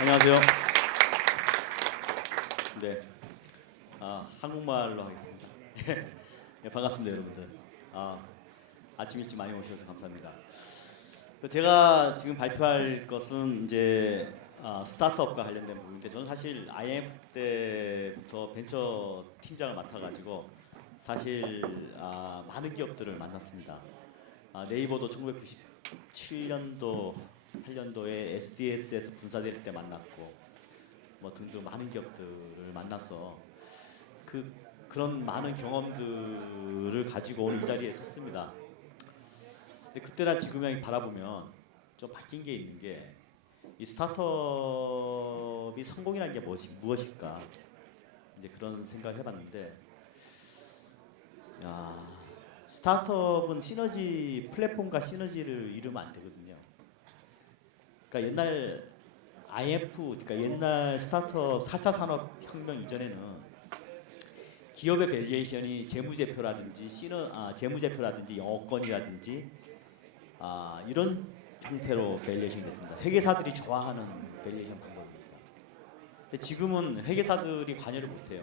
안녕하세요. 네, 한국말로 하겠습니다. 네, 반갑습니다, 여러분들. 아침 일찍 많이 오셔서 감사합니다. 제가 지금 발표할 것은 이제 스타트업과 관련된 부분인데, 저는 사실 IMF 때부터 벤처 팀장을 맡아가지고 사실 많은 기업들을 만났습니다. 네이버도 1997년도, 8년도에 SDSS 분사될 때 만났고, 뭐 등등 많은 기업들을 만나서 그런 많은 경험들을 가지고 오늘 이 자리에 섰습니다. 근데 그때랑 지금이랑 바라보면 좀 바뀐 게 있는 게, 이 스타트업이 성공이라는 게 무엇일까, 이제 그런 생각을 해봤는데, 스타트업은 시너지, 플랫폼과 시너지를 이루면 안 되거든요. 그러니까 옛날 IF, 그러니까 옛날 스타트업 4차 산업혁명 이전에는 기업의 밸류에이션이 재무제표라든지 재무제표라든지 영업권이라든지 이런 형태로 밸류에이션이 됐습니다. 회계사들이 좋아하는 밸류에이션 방법입니다. 근데 지금은 회계사들이 관여를 못해요.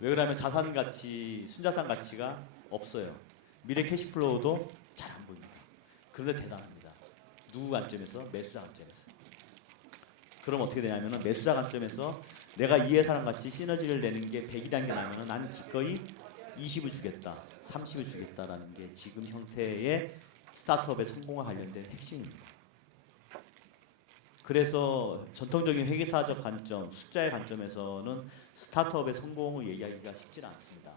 왜 그러냐면 자산 가치, 순자산 가치가 없어요. 미래 캐시플로우도 잘 안 보입니다. 그런데 대단합니다. 누구 관점에서? 매수자 관점에서. 그럼 어떻게 되냐면은 매수자 관점에서 내가 이 회사랑 같이 시너지를 내는 게 100이라는 게 나면은 난 기꺼이 20을 주겠다, 30을 주겠다라는 게 지금 형태의 스타트업의 성공과 관련된 핵심입니다. 그래서 전통적인 회계사적 관점, 숫자의 관점에서는 스타트업의 성공을 얘기하기가 쉽지는 않습니다.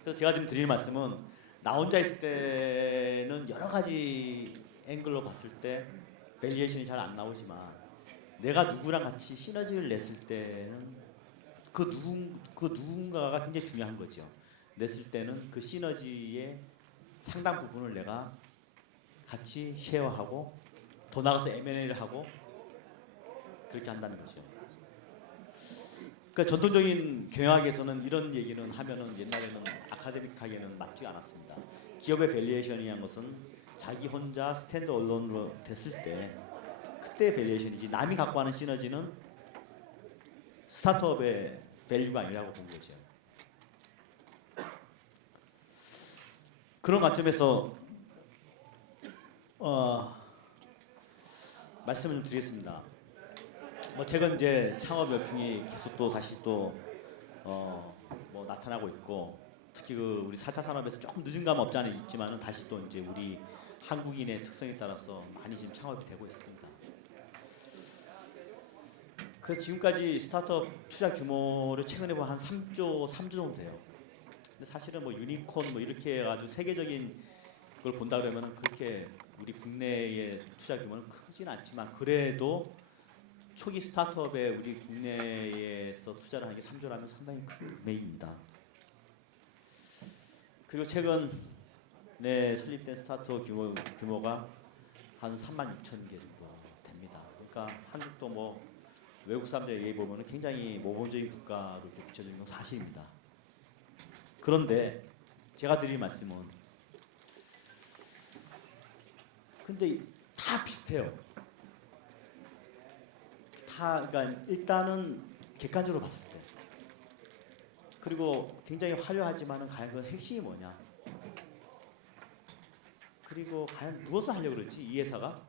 그래서 제가 지금 드릴 말씀은, 나 혼자 있을 때는 여러 가지 앵글로 봤을 때 밸류에이션이 잘 안 나오지만, 내가 누구랑 같이 시너지를 냈을 때는 그 누군가가 굉장히 중요한 거죠. 냈을 때는 그 시너지의 상당 부분을 내가 같이 쉐어하고 더 나아가서 M&A를 하고 그렇게 한다는 거죠. 그러니까 전통적인 경영학에서는 이런 얘기는 하면은 옛날에는 아카데믹하게는 맞지 않았습니다. 기업의 밸류에이션이라는 것은 자기 혼자 스탠드 얼론으로 됐을 때 그때 밸류에이션이지, 남이 갖고 하는 시너지는 스타트업의 밸류가 아니라고 본 거죠. 그런 관점에서 말씀을 좀 드리겠습니다. 뭐 최근 이제 창업 열풍이 계속 또 다시 또 뭐 나타나고 있고, 특히 우리 4차 산업에서 조금 늦은 감은 없지 않아 있지만은 다시 또 이제 우리 한국인의 특성에 따라서 많이 지금 창업이 되고 있습니다. 그래서 지금까지 스타트업 투자 규모를 최근에 보면 한 3조 정도 돼요. 근데 사실은 뭐 유니콘 뭐 이렇게 해가지고 세계적인 걸 본다 그러면은 그렇게 우리 국내의 투자 규모는 크진 않지만, 그래도 초기 스타트업에 우리 국내에서 투자를 하는 게 3조라면 상당히 큰 금액입니다. 그리고 최근에 설립된 스타트업 규모가 한 3만 6천 개 정도 됩니다. 그러니까 한국도 뭐 외국 사람들 얘기 보면은 굉장히 모범적인 국가로 이렇게 비춰지는 건 사실입니다. 그런데 제가 드릴 말씀은, 근데 다 비슷해요. 그러니까 일단은 객관적으로 봤을 때, 그리고 굉장히 화려하지만은 과연 그 핵심이 뭐냐, 그리고 과연 무엇을 하려고 그러지 이 회사가,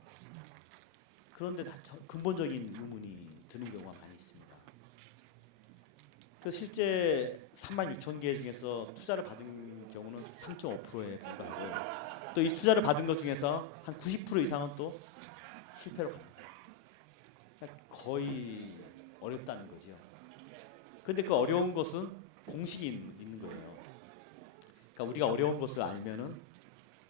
그런데 다 근본적인 의문이 드는 경우가 많이 있습니다. 그래서 실제 3만 6천 개 중에서 투자를 받은 경우는 3.5%에 불과하고, 또 이 투자를 받은 것 중에서 한 90% 이상은 또 실패로 갑니다. 그러니까 거의 어렵다는 거죠. 근데 그 어려운 것은 공식이 있는 거예요. 그러니까 우리가 어려운 것을 알면은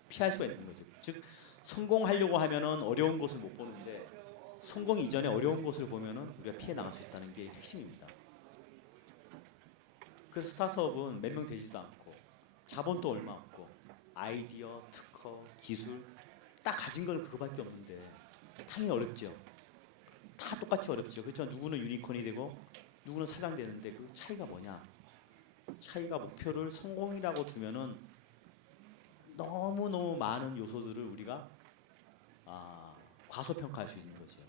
피할 수가 있는 거죠. 즉 성공하려고 하면은 어려운 것을 못 보는데, 성공 이전에 어려운 것을 보면은 우리가 피해 나갈 수 있다는 게 핵심입니다. 그래서 스타트업은 몇 명 되지도 않고, 자본도 얼마 없고, 아이디어, 특허, 기술 딱 가진 건 그거밖에 없는데 당연히 어렵죠. 다 똑같이 어렵죠. 그렇죠. 누구는 유니콘이 되고 누구는 사장 되는데 그 차이가 뭐냐? 차이가 목표를 성공이라고 두면은 너무너무 많은 요소들을 우리가 과소평가할 수 있는 거죠.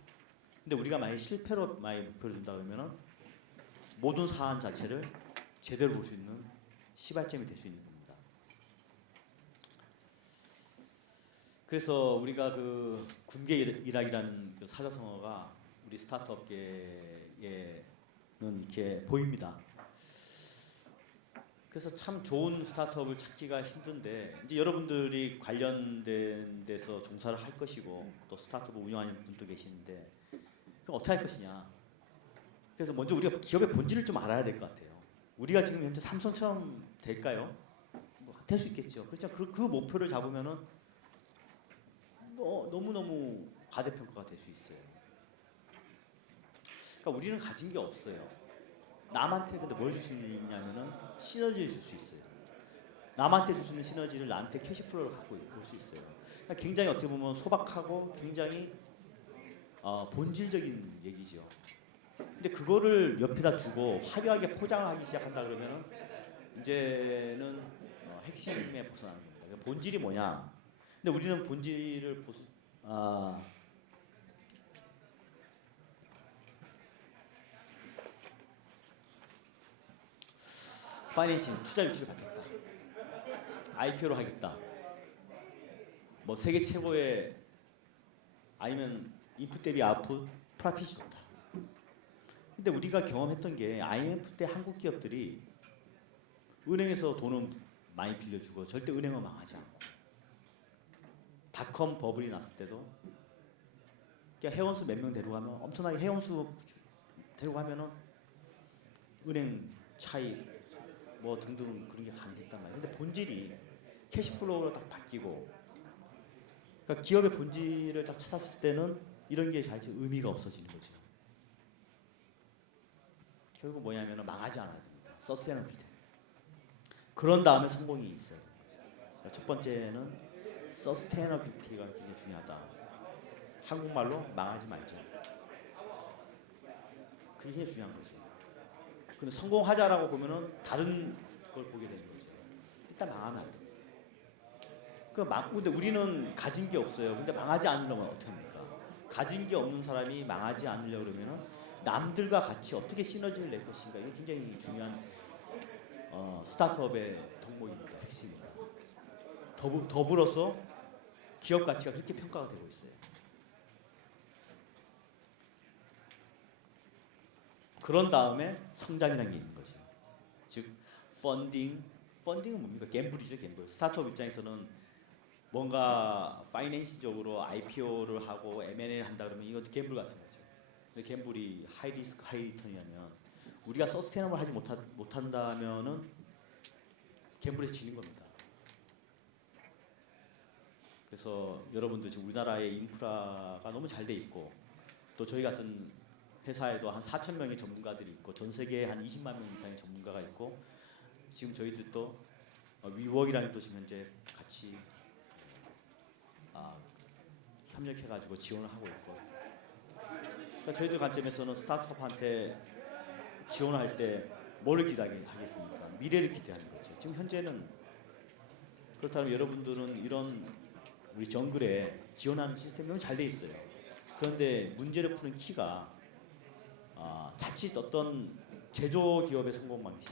근데 우리가 만약 실패로 많이 목표를 둔다 그러면은 모든 사안 자체를 제대로 볼 수 있는 시발점이 될 수 있는 겁니다. 그래서 우리가 그 군계 일학이라는 그 사자성어가 우리 스타트업계에는 이렇게 보입니다. 그래서 참 좋은 스타트업을 찾기가 힘든데 이제 여러분들이 관련된 데서 종사를 할 것이고 또 스타트업 운영하는 분도 계시는데 그럼 어떻게 할 것이냐. 그래서 먼저 우리가 기업의 본질을 좀 알아야 될 것 같아요. 우리가 지금 현재 삼성처럼 될까요? 될 수 있겠죠. 그렇죠. 그 목표를 잡으면은 너무너무 과대평가가 될 수 있어요. 그러니까 우리는 가진 게 없어요. 남한테 근데 뭘 줄 수 있냐면은 시너지를 줄 수 있어요. 남한테 줄 수 있는 시너지를 나한테 캐시플로우로 갖고 올 수 있어요. 그러니까 굉장히 어떻게 보면 소박하고 굉장히 본질적인 얘기죠. 근데 그거를 옆에다 두고 화려하게 포장을 하기 시작한다 그러면은 이제는 핵심에 벗어나는 겁니다. 그러니까 본질이 뭐냐? 근데 우리는 본질을 파이낸싱 투자 유치를 받겠다. IPO로 하겠다. 뭐 세계 최고의 아니면 인풋 대비 아웃풋 프라핏이 좋다. 근데 우리가 경험했던 게 IMF 때 한국 기업들이 은행에서 돈은 많이 빌려주고 절대 은행은 망하지 않고 닷컴 버블이 났을 때도 그냥 회원수 몇 명 데려가면 엄청나게 회원수 데려가면은 은행 차익 뭐 등등 그런 게 가능했단 말이에요. 근데 본질이 캐시플로우로 딱 바뀌고 그러니까 기업의 본질을 딱 찾았을 때는 이런 게 잘 의미가 없어지는 거죠. 결국 뭐냐면 망하지 않아야 됩니다. 서스테너빌리티. 그런 다음에 성공이 있어야 되는 거죠. 첫 번째는 서스테너빌리티가 굉장히 중요하다. 한국말로 망하지 말자. 그게 굉장히 중요한 거죠. 근데 성공하자라고 보면은 다른 걸 보게 되는 거죠. 일단 망하면 안 됩니다. 근데 우리는 가진 게 없어요. 근데 망하지 않으려면 어떻게 합니까? 가진 게 없는 사람이 망하지 않으려고 그러면은 남들과 같이 어떻게 시너지를 낼 것인가 이게 굉장히 중요한 스타트업의 덕목입니다. 핵심입니다. 더불어서 기업 가치가 그렇게 평가가 되고 있어요. 그런 다음에 성장이라는 게 있는 거죠. 즉 펀딩은 뭡니까? 갬블이죠, 갬블. 스타트업 입장에서는 뭔가 파이낸시적으로 IPO를 하고 M&A를 한다 그러면 이것도 갬블 같은 거죠. 근데 갬블이 하이 리스크 하이 리턴이라면 우리가 서스테이너블 하지 못한다면은 갬블에서 지는 겁니다. 그래서 여러분들 지금 우리나라의 인프라가 너무 잘 돼 있고 또 저희 같은 회사에도 한 4,000명의 전문가들이 있고 전 세계에 한 20만 명 이상의 전문가가 있고 지금 저희들도 위워크이랑 또 지금 현재 같이 협력해가지고 지원을 하고 있고 그러니까 저희들 관점에서는 스타트업한테 지원할 때 뭘 기대하겠습니까? 미래를 기대하는 거죠. 지금 현재는 그렇다면 여러분들은 이런 우리 정글에 지원하는 시스템이 너무 잘 돼 있어요. 그런데 문제를 푸는 키가 자칫 어떤 제조기업의 성공 방식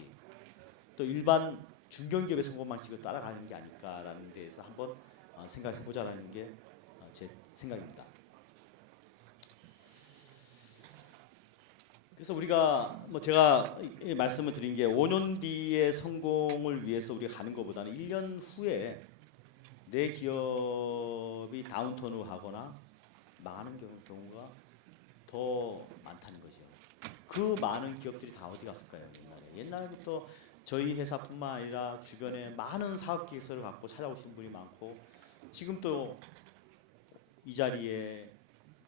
또 일반 중견기업의 성공 방식을 따라가는 게 아닐까라는 데에서 한번 생각해보자라는 게 제 생각입니다. 그래서 우리가 제가 말씀을 드린 게 5년 뒤의 성공을 위해서 우리가 가는 것보다는 1년 후에 내 기업이 다운턴을 하거나 망하는 경우가 더 많다는 거죠. 그 많은 기업들이 다 어디 갔을까요? 옛날부터 저희 회사뿐만 아니라 주변에 많은 사업 기획서를 갖고 찾아오신 분이 많고 지금 또 이 자리에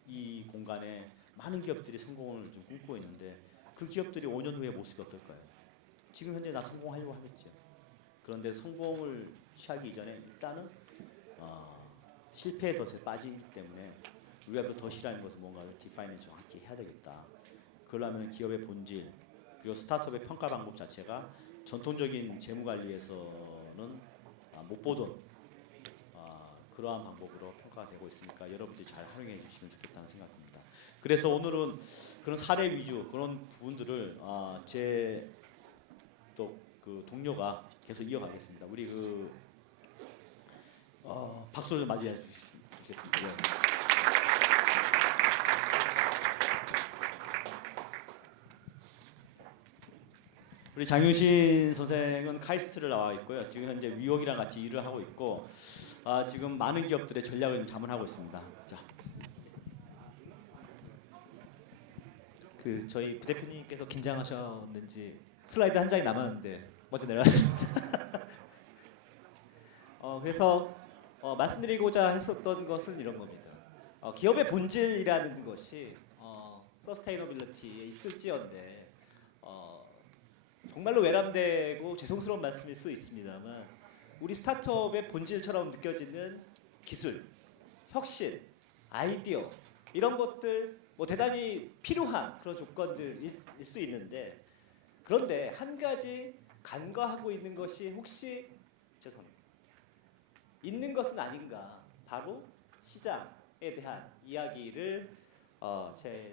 이 공간에 많은 기업들이 성공을 좀 꿈꾸고 있는데 그 기업들이 5년 후의 모습이 어떨까요? 지금 현재 다 성공하려고 하겠죠. 그런데 성공을 취하기 이전에 일단은 실패의 덫에 빠지기 때문에 우리가 더 싫어하는 것은 뭔가를 디파인을 정확히 해야 되겠다. 그러려면 기업의 본질 그리고 스타트업의 평가 방법 자체가 전통적인 재무 관리에서는 못 보던 그러한 방법으로 평가가 되고 있으니까 여러분들이 잘 활용해 주시면 좋겠다는 생각입니다. 그래서 오늘은 그런 사례 위주 그런 부분들을 제 또 그 동료가 계속 이어가겠습니다. 우리 박수를 맞이해 주시겠습니다. 예. 우리 장윤신 선생은 카이스트를 나와 있고요. 지금 현재 위옥이랑 같이 일을 하고 있고 지금 많은 기업들의 전략을 자문하고 있습니다. 자, 저희 부대표님께서 긴장하셨는지 슬라이드 한 장이 남았는데 먼저 내려왔습니다. 그래서 말씀드리고자 했었던 것은 이런 겁니다. 기업의 본질이라는 것이 서스테이너빌리티에 있을지언데 정말로 외람되고 죄송스러운 말씀일 수 있습니다만 우리 스타트업의 본질처럼 느껴지는 기술, 혁신, 아이디어 이런 것들 뭐 대단히 필요한 그런 조건들일 수 있는데 그런데 한 가지 간과하고 있는 것이 혹시 죄송합니다. 있는 것은 아닌가 바로 시장에 대한 이야기를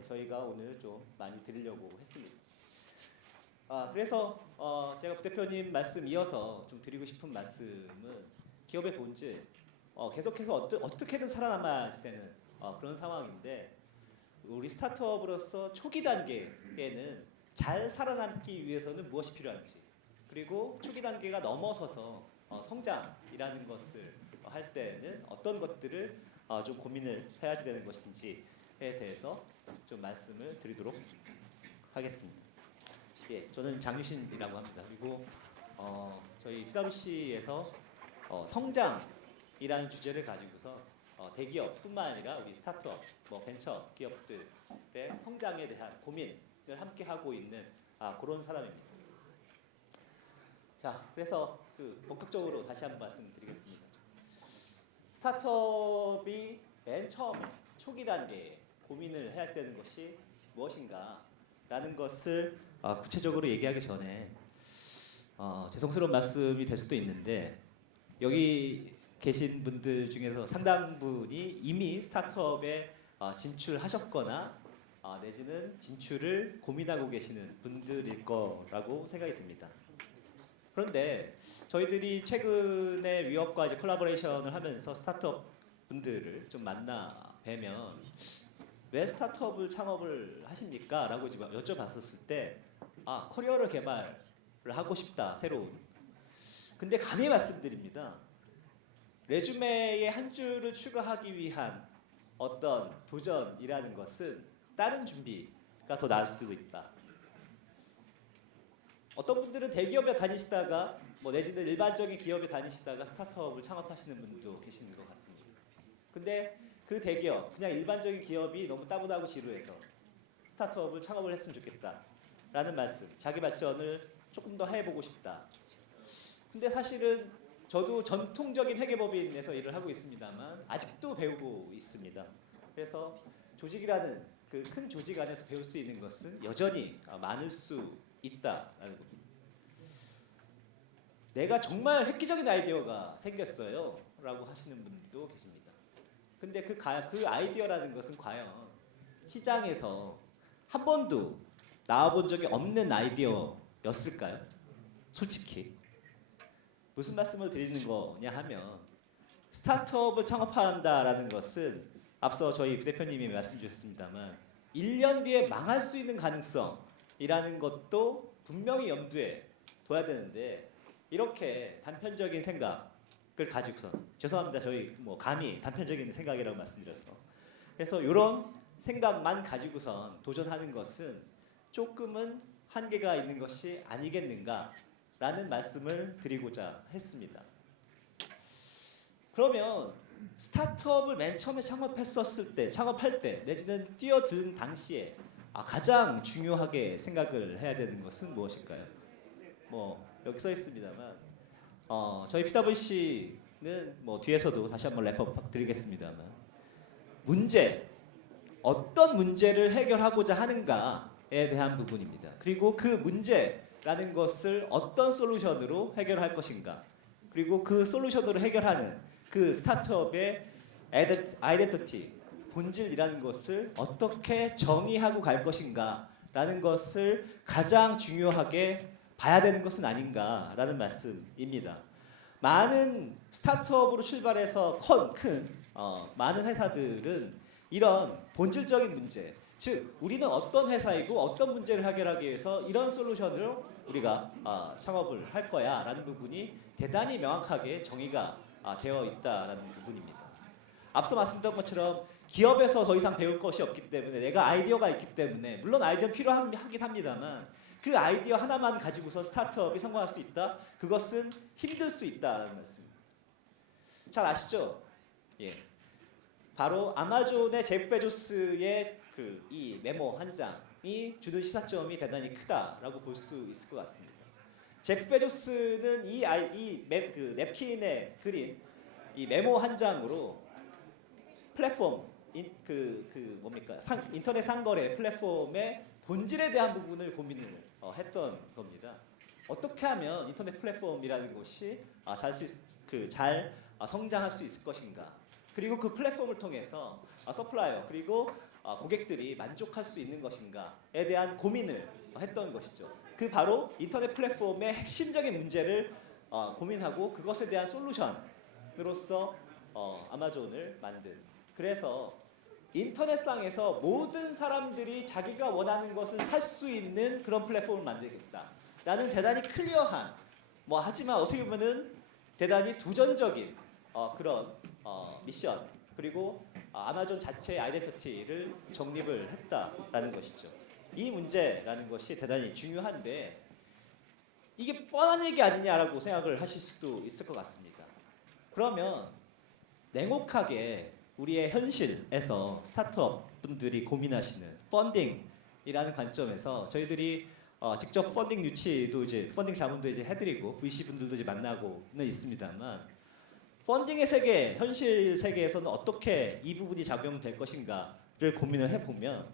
저희가 오늘 좀 많이 드리려고 했습니다. 그래서 제가 부대표님 말씀 이어서 좀 드리고 싶은 말씀은 기업의 본질 계속해서 어떻게든 살아남아야 되는 그런 상황인데 우리 스타트업으로서 초기 단계에는 잘 살아남기 위해서는 무엇이 필요한지 그리고 초기 단계가 넘어서서 성장이라는 것을 할 때는 어떤 것들을 좀 고민을 해야지 되는 것인지에 대해서 좀 말씀을 드리도록 하겠습니다. 예, 저는 장유신이라고 합니다. 그리고 저희 PwC에서 성장이라는 주제를 가지고서 대기업뿐만 아니라 우리 스타트업, 벤처 기업들의 성장에 대한 고민을 함께 하고 있는 그런 사람입니다. 자, 그래서 본격적으로 다시 한번 말씀드리겠습니다. 스타트업이 맨 처음에 초기 단계에 고민을 해야 되는 것이 무엇인가라는 것을 구체적으로 얘기하기 전에 죄송스러운 말씀이 될 수도 있는데 여기 계신 분들 중에서 상당 분이 이미 스타트업에 진출하셨거나 내지는 진출을 고민하고 계시는 분들일 거라고 생각이 듭니다. 그런데 저희들이 최근에 위업과 이제 콜라보레이션을 하면서 스타트업 분들을 좀 만나 뵈면 왜 스타트업을 창업을 하십니까? 라고 여쭤봤었을 때 커리어를 개발을 하고 싶다, 새로운. 근데 감히 말씀드립니다. 레주메에 한 줄을 추가하기 위한 어떤 도전이라는 것은 다른 준비가 더 나을 수도 있다. 어떤 분들은 대기업에 다니시다가 내지는 일반적인 기업에 다니시다가 스타트업을 창업하시는 분도 계시는 것 같습니다. 근데 그 대기업, 그냥 일반적인 기업이 너무 따분하고 지루해서 스타트업을 창업을 했으면 좋겠다라는 말씀, 자기 발전을 조금 더 해보고 싶다. 근데 사실은 저도 전통적인 회계법인에서 일을 하고 있습니다만 아직도 배우고 있습니다. 그래서 조직이라는 그 큰 조직 안에서 배울 수 있는 것은 여전히 많을 수 있다라는 겁니다. 내가 정말 획기적인 아이디어가 생겼어요 라고 하시는 분들도 계십니다. 근데 그 아이디어라는 것은 과연 시장에서 한 번도 나와본 적이 없는 아이디어였을까요? 솔직히 무슨 말씀을 드리는 거냐 하면 스타트업을 창업한다라는 것은 앞서 저희 부대표님이 말씀 주셨습니다만 1년 뒤에 망할 수 있는 가능성이라는 것도 분명히 염두에 둬야 되는데 이렇게 단편적인 생각을 가지고서 죄송합니다. 저희 감히 단편적인 생각이라고 말씀드려서 그래서 이런 생각만 가지고선 도전하는 것은 조금은 한계가 있는 것이 아니겠는가라는 말씀을 드리고자 했습니다. 그러면 스타트업을 맨 처음에 창업할 때 내지는 뛰어든 당시에 가장 중요하게 생각을 해야 되는 것은 무엇일까요? 여기 써 있습니다만 저희 PwC는 뒤에서도 다시 한번 래퍼 드리겠습니다만 어떤 문제를 해결하고자 하는가에 대한 부분입니다. 그리고 그 문제라는 것을 어떤 솔루션으로 해결할 것인가 그리고 그 솔루션으로 해결하는 그 스타트업의 아이덴티티, 본질이라는 것을 어떻게 정의하고 갈 것인가라는 것을 가장 중요하게 봐야 되는 것은 아닌가라는 말씀입니다. 많은 스타트업으로 출발해서 많은 회사들은 이런 본질적인 문제, 즉 우리는 어떤 회사이고 어떤 문제를 해결하기 위해서 이런 솔루션으로 우리가 창업을 할 거야라는 부분이 대단히 명확하게 정의가 되어 있다라는 부분입니다. 앞서 말씀드린 것처럼 기업에서 더 이상 배울 것이 없기 때문에 내가 아이디어가 있기 때문에 물론 아이디어 필요하긴 합니다만 그 아이디어 하나만 가지고서 스타트업이 성공할 수 있다? 그것은 힘들 수 있다라는 말씀입니다. 잘 아시죠? 예. 바로 아마존의 제프 베조스의 이 메모 한 장이 주는 시사점이 대단히 크다라고 볼 수 있을 것 같습니다. 제프 베조스는 냅킨에 그린 이 메모 한 장으로 플랫폼 인터넷 상거래 플랫폼의 본질에 대한 부분을 고민을 했던 겁니다. 어떻게 하면 인터넷 플랫폼이라는 것이 잘 성장할 수 있을 것인가? 그리고 그 플랫폼을 통해서 서플라이어 그리고 고객들이 만족할 수 있는 것인가에 대한 고민을 했던 것이죠. 그 바로 인터넷 플랫폼의 핵심적인 문제를 고민하고 그것에 대한 솔루션으로서 아마존을 만든. 그래서 인터넷상에서 모든 사람들이 자기가 원하는 것을 살 수 있는 그런 플랫폼을 만들겠다라는 대단히 클리어한 하지만 어떻게 보면은 대단히 도전적인 그런 미션 그리고 아마존 자체의 아이덴티티를 정립을 했다라는 것이죠. 이 문제라는 것이 대단히 중요한데 이게 뻔한 얘기 아니냐라고 생각을 하실 수도 있을 것 같습니다. 그러면 냉혹하게 우리의 현실에서 스타트업 분들이 고민하시는 펀딩이라는 관점에서 저희들이 직접 펀딩 유치도 펀딩 자문도 해드리고 VC 분들도 만나고는 있습니다만 펀딩의 세계, 현실 세계에서는 어떻게 이 부분이 작용될 것인가를 고민을 해보면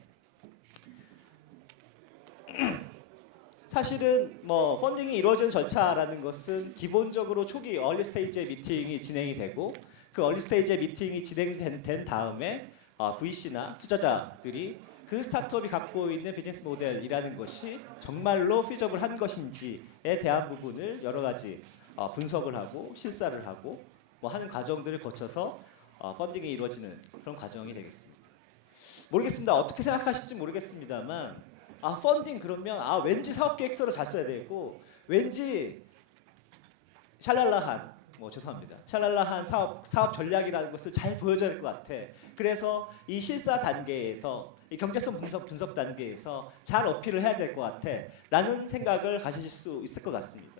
사실은 펀딩이 이루어지는 절차라는 것은 기본적으로 초기 얼리 스테이지의 미팅이 진행이 되고 그 얼리 스테이지의 미팅이 진행된 다음에 VC나 투자자들이 그 스타트업이 갖고 있는 비즈니스 모델이라는 것이 정말로 피저블한 것인지에 대한 부분을 여러 가지 분석을 하고 실사를 하고 하는 과정들을 거쳐서 펀딩이 이루어지는 그런 과정이 되겠습니다. 모르겠습니다. 어떻게 생각하실지 모르겠습니다만 펀딩 그러면 왠지 사업계획서를 잘 써야 되고 왠지 샬랄라한 샬랄라한 사업 전략이라는 것을 잘 보여줘야 될 것 같아. 그래서 이 실사 단계에서 이 경제성 분석 단계에서 잘 어필을 해야 될 것 같아 라는 생각을 가지실 수 있을 것 같습니다.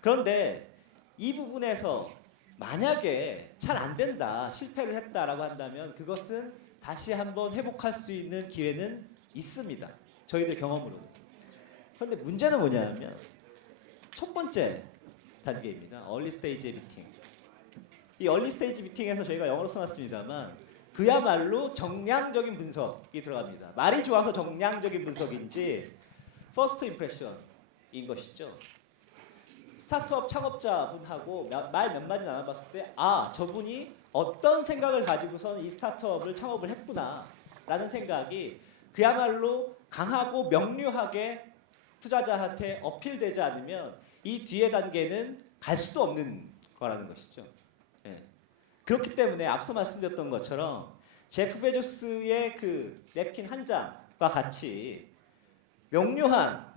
그런데 이 부분에서 만약에 잘 안 된다, 실패를 했다라고 한다면 그것은 다시 한번 회복할 수 있는 기회는 있습니다. 저희들 경험으로. 그런데 문제는 뭐냐면 첫 번째 단계입니다. 얼리 스테이지 미팅. 이 얼리 스테이지 미팅에서 저희가 영어로 써놨습니다만 그야말로 정량적인 분석이 들어갑니다. 말이 좋아서 정량적인 분석인지 퍼스트 임프레션인 것이죠. 스타트업 창업자분하고 말 몇 마디 나눠봤을 때 저분이 어떤 생각을 가지고선 이 스타트업을 창업을 했구나 라는 생각이 그야말로 강하고 명료하게 투자자한테 어필되지 않으면 이 뒤에 단계는 갈 수도 없는 거라는 것이죠. 예. 그렇기 때문에 앞서 말씀드렸던 것처럼 제프 베조스의 그 냅킨 한 장과 같이 명료한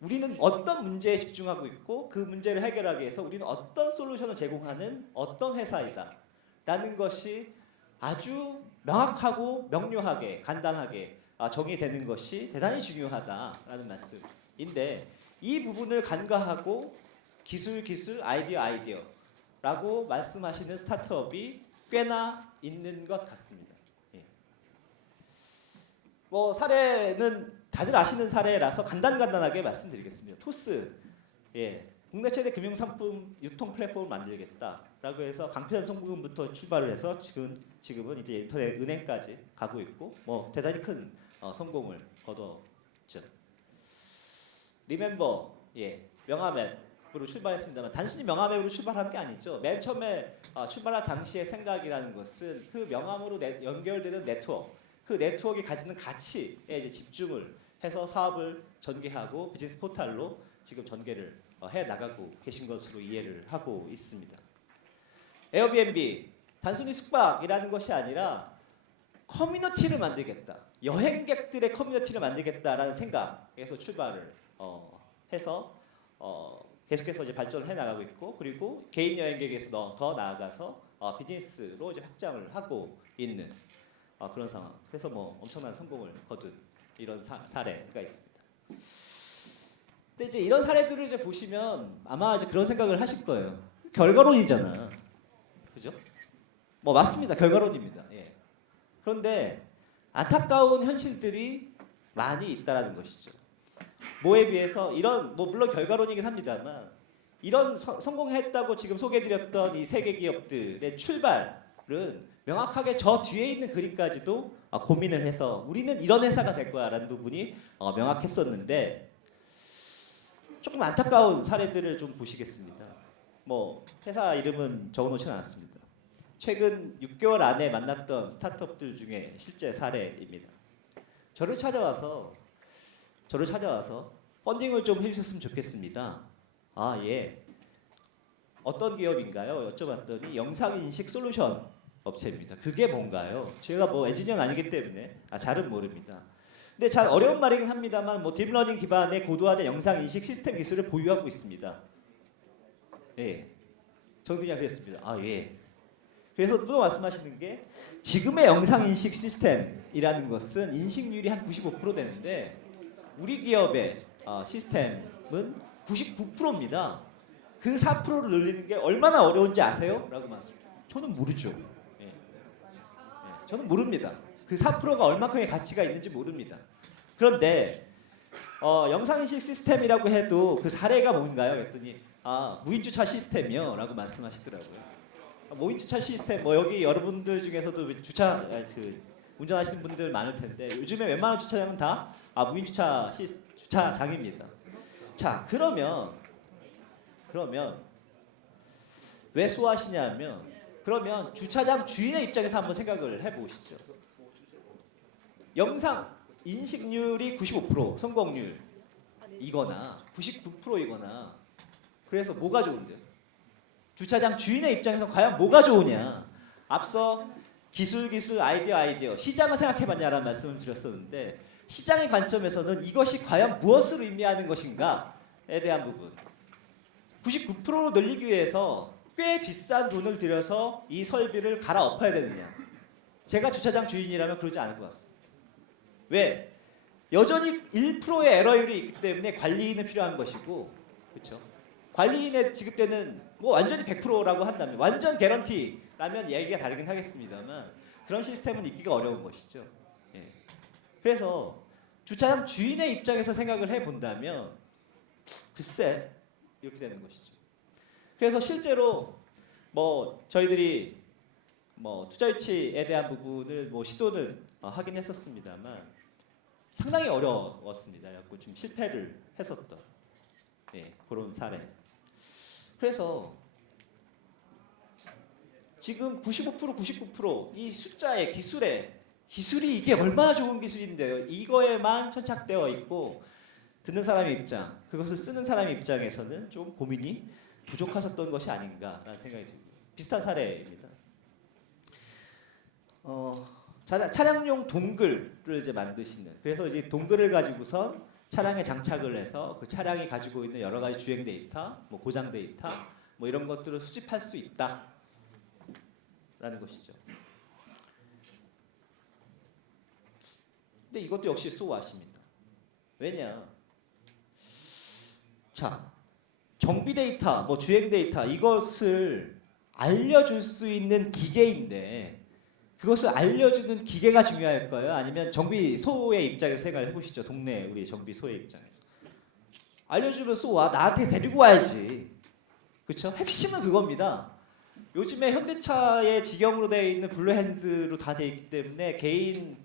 우리는 어떤 문제에 집중하고 있고 그 문제를 해결하기 위해서 우리는 어떤 솔루션을 제공하는 어떤 회사이다 라는 것이 아주 명확하고 명료하게 간단하게 정의되는 것이 대단히 중요하다라는 말씀인데 이 부분을 간과하고 기술 아이디어라고 말씀하시는 스타트업이 꽤나 있는 것 같습니다. 예. 사례는 다들 아시는 사례라서 간단하게 말씀드리겠습니다. 토스, 국내 최대 금융상품 유통 플랫폼을 만들겠다라고 해서 강편 송금부터 출발을 해서 지금은 이제 인터넷 은행까지 가고 있고 대단히 큰 성공을 거뒀죠. 리멤버, 명함앱 앱으로 출발했습니다만 단순히 명함 앱으로 출발한 게 아니죠. 맨 처음에 출발할 당시의 생각이라는 것은 그 명함으로 연결되는 네트워크, 그 네트워크가 가지는 가치에 이제 집중을 해서 사업을 전개하고 비즈니스 포털로 지금 전개를 해 나가고 계신 것으로 이해를 하고 있습니다. 에어비앤비 단순히 숙박이라는 것이 아니라 커뮤니티를 만들겠다, 여행객들의 커뮤니티를 만들겠다라는 생각에서 출발을 해서 계속해서 이제 발전을 해 나가고 있고, 그리고 개인 여행객에서 더 나아가서 비즈니스로 이제 확장을 하고 있는 그런 상황. 그래서 뭐 엄청난 성공을 거둔 이런 사례가 있습니다. 근데 이제 이런 사례들을 이제 보시면 아마 이제 그런 생각을 하실 거예요. 결과론이잖아, 그죠? 뭐 맞습니다, 결과론입니다. 예. 그런데 안타까운 현실들이 많이 있다라는 것이죠. 뭐에 비해서 이런 뭐 물론 결과론이긴 합니다만 이런 성공했다고 지금 소개해드렸던 이 세계 기업들의 출발은 명확하게 저 뒤에 있는 그림까지도 고민을 해서 우리는 이런 회사가 될 거야라는 부분이 명확했었는데 조금 안타까운 사례들을 좀 보시겠습니다. 뭐 회사 이름은 적어놓지는 않았습니다. 최근 6개월 안에 만났던 스타트업들 중에 실제 사례입니다. 저를 찾아와서 펀딩을 좀 해주셨으면 좋겠습니다. 아 예. 어떤 기업인가요? 여쭤봤더니 영상인식 솔루션 업체입니다. 그게 뭔가요? 제가 뭐 엔지니어는 아니기 때문에 잘은 모릅니다. 근데 잘 어려운 말이긴 합니다만 뭐 딥러닝 기반의 고도화된 영상인식 시스템 기술을 보유하고 있습니다. 예. 저는 그냥 그랬습니다. 아 예. 그래서 또 말씀하시는 게 지금의 영상인식 시스템이라는 것은 인식률이 한 95% 되는데 우리 기업의 시스템은 99%입니다. 그 4%를 늘리는 게 얼마나 어려운지 아세요? 라고 말씀합니다. 저는 모르죠. 예. 저는 모릅니다. 그 4%가 얼마큼의 가치가 있는지 모릅니다. 그런데 영상인식 시스템이라고 해도 그 사례가 뭔가요? 그랬더니 무인주차 시스템이요 라고 말씀하시더라고요. 무인주차 시스템 뭐 여기 여러분들 중에서도 운전하시는 분들 많을 텐데 요즘에 웬만한 주차장은 다 무인주차 주차장입니다. 자 그러면 왜 소화하시냐면 그러면 주차장 주인의 입장에서 한번 생각을 해보시죠. 영상 인식률이 95% 성공률이거나 99%이거나 그래서 뭐가 좋은데요? 주차장 주인의 입장에서 과연 뭐가 좋으냐? 앞서 기술 아이디어 시장을 생각해봤냐라는 말씀을 드렸었는데 시장의 관점에서는 이것이 과연 무엇을 의미하는 것인가에 대한 부분 99%로 늘리기 위해서 꽤 비싼 돈을 들여서 이 설비를 갈아엎어야 되느냐? 제가 주차장 주인이라면 그러지 않을 것 같습니다. 왜? 여전히 1%의 에러율이 있기 때문에 관리인은 필요한 것이고, 그렇죠? 관리인에 지급되는 뭐 완전히 100%라고 한다면 완전 개런티라면 얘기가 다르긴 하겠습니다만 그런 시스템은 있기가 어려운 것이죠. 예. 그래서 주차장 주인의 입장에서 생각을 해본다면 글쎄 이렇게 되는 것이죠. 그래서 실제로 뭐 저희들이 뭐 투자 유치에 대한 부분을 뭐 시도를 하긴 했었습니다만 상당히 어려웠습니다. 그래서 좀 실패를 했었던 그런 사례. 그래서 지금 95% 99%이 숫자의 기술이 이게 얼마나 좋은 기술인데요. 이거에만 천착되어 있고 듣는 사람의 입장, 그것을 쓰는 사람의 입장에서는 좀 고민이 부족하셨던 것이 아닌가라는 생각이 듭니다. 비슷한 사례입니다. 차량용 동글을 이제 만드시는. 그래서 이제 동글을 가지고서 차량에 장착을 해서 그 차량이 가지고 있는 여러 가지 주행 데이터, 뭐 고장 데이터, 뭐 이런 것들을 수집할 수 있다라는 것이죠. 근데 이것도 역시 소화십니다. 왜냐? 자, 정비 데이터, 뭐 주행 데이터 이것을 알려줄 수 있는 기계인데 그것을 알려주는 기계가 중요할까요? 아니면 정비소의 입장에서 생각을 해보시죠. 동네 우리 정비소의 입장에서 알려주면 쏘와 나한테 데리고 와야지. 그렇죠? 핵심은 그겁니다. 요즘에 현대차의 직영으로 되어 있는 블루핸즈로 다 되어 있기 때문에 개인